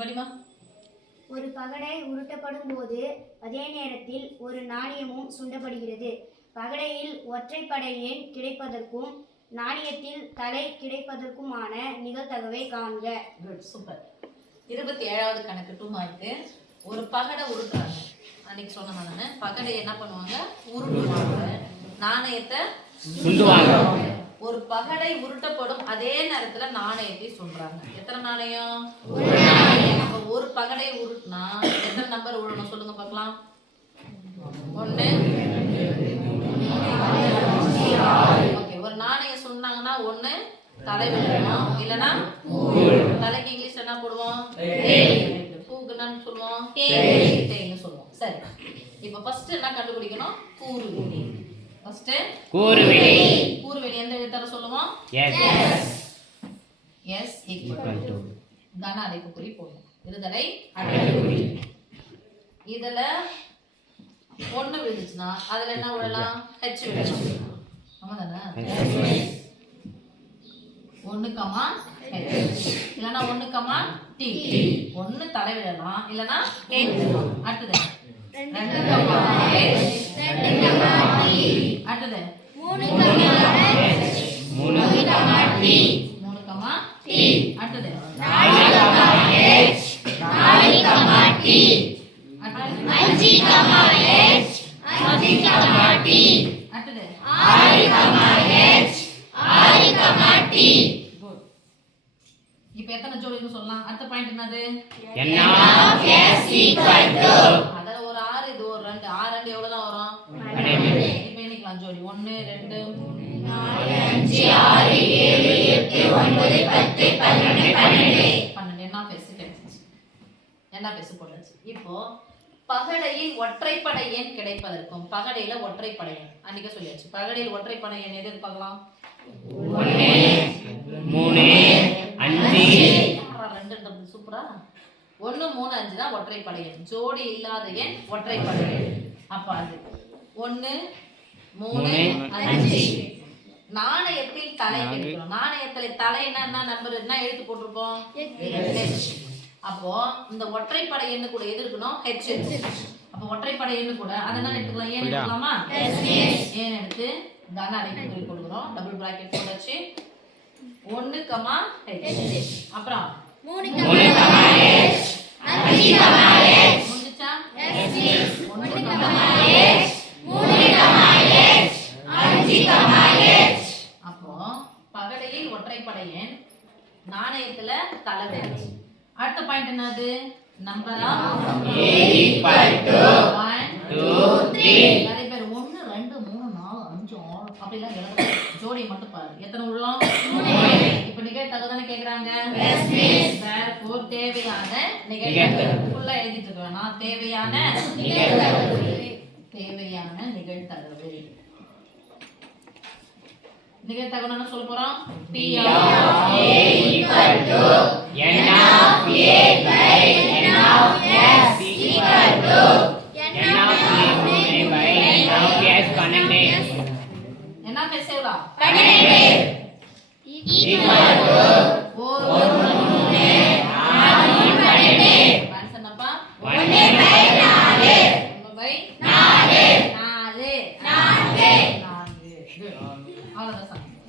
படிமா. ஒரு பகடை உருட்டப்படும் போது அதே நேரத்தில் ஒரு நாணயமும் சுண்டப்படுகிறது. பகடையில் ஒற்றைப்படை எண் கிடைப்பதற்கும் நாணயத்தில் தலை கிடைப்பதற்குமான நிகழ்தகவை காண்க. சூப்பர். 27வது கணக்கு 2 மார்க்கு. ஒரு பகடை உருட்டுறாங்க. அன்னைக்கு சொன்னேன் நான், பகடை என்ன பண்ணுவாங்க, உருட்டுவாங்க, நாணயத்தை சுண்டுவாங்க. ஒரு பகடை உருட்டப்படும் அதே நேரத்துல நாணயத்தை சொல்றாங்க. எத்தனை நாணயம்? அப்ப ஒரு பகடை உருட்டுனா எத்தனை நம்பர் உருட்டணும் சொல்லுங்க பார்க்கலாம். 1 ஓகே. ஒரு நாணயம் சொன்னாங்கன்னா 1 தலை விடணும், இல்லனா தலைக்கு இங்கிலீஷ்ல என்ன போடுவோம்? பூக்கு என்னன்னு சொல்லுவோம்? டேய்னு சொல்லுவோம். சரி, இப்போ ஃபர்ஸ்ட் என்ன கண்டுபிடிக்கணும்? கூறுவிடை. ஃபர்ஸ்ட் கூறுவிடை. கூறுவிடை எந்த எழுத்தால சொல்லுவோம்? எஸ் ஈக்குவல் டு கன அடைப்புக்குறி போடணும். இருதலை அடைப்புக்குறி. இதுல 1 விழுந்துச்சுன்னா அதுல என்ன விடலாம்? h விடலாம். ஆமாதானே? 1, h இல்லனா 1, t. 1 தலை விடலாம், இல்லனா k விடலாம். அடுத்து 2, h 2, t. அடுத்து 3, h 3, t. 3, t. அடுத்து 4, h 4, t. 5, h 5, t. அடுத்து 6, h 6, t. இப்போ எத்தனை ஜோடின்னு சொல்லலாம்? அடுத்த பாயிண்ட் என்னது? n of s equal to அத ஒரு 6 இது ஒரு 2. 6 2 எவ்வளவு தான் வரும்? 12. இப்போ எண்ணிக்கலாம் ஜோடி 1 2 3 4 5 6 7 8 9 10 11 12 n of s கிடைச்சிச்சு. n of s போட்டாச்சு. இப்போ பகடையில் ஒற்றைப்படை எண் கிடைப்பதற்கும் பகடையில ஒற்றைப்படை எண் அன்னைக்கு சொல்லியாச்சு. பகடையில் ஒற்றைப்படை எண் எது பார்க்கலாம்? 1 3 5 2 சூப்பரா. 1 3 5 தான் ஒற்றைப்படை எண். ஜோடி இல்லாத எண் ஒற்றைப்படை எண். அப்ப அது 1 3 5. நாணயத்தில் தலை கிடைக்கும். நாணயத்தில் தலைனா என்ன நம்பர், என்ன எழுத்து போட்டுருப்போம்? h. அப்போ இந்த ஒற்றைப்படை எண்ணு கூட எது இருக்கணும்? h இருக்கு. அப்ப ஒற்றைப்படை எண்ணு கூட அத என்ன எடுத்துக்கலாம்? ஏன் எடுத்துக்கலாமா? ஏன் எடுத்து கன அடைப்புக்குறி போடுறோம். டபுள் பிராக்கெட் போட்டாச்சு. 1, h. அப்புறம் 3, h 5, h முடிச்சா? 1, h 3, h 5, h. அப்போ பகடையில் ஒற்றைப்படை எண், நாணயத்துல தலை விழுந்துச்சு. அடுத்த பாயிண்ட் என்னது? Number of a equal to 1 2 3. நிறைய பேர் 1 2 3 4 5 6 அப்படிலாம் எழுதுறாங்க. ஜோடி மட்டும் பாரு. எத்தனை உள்ளோம்? 3. இப்போ நிகழ்தகவு தான கேக்குறாங்க. Yes miss. therefore தேவையான நிகழ்தகவு ஃபுல்லா எழுதிட்டு இருக்கேன் நான். தேவையான நிகழ்தகவு. தேவையான நிகழ்தகவு. நிகழ்தகவு என்ன சொல்ல போறோம்? p of a equal to n of a by n of s equal to n of a by n of s 12. n of s எவ்வளவு? 12 equal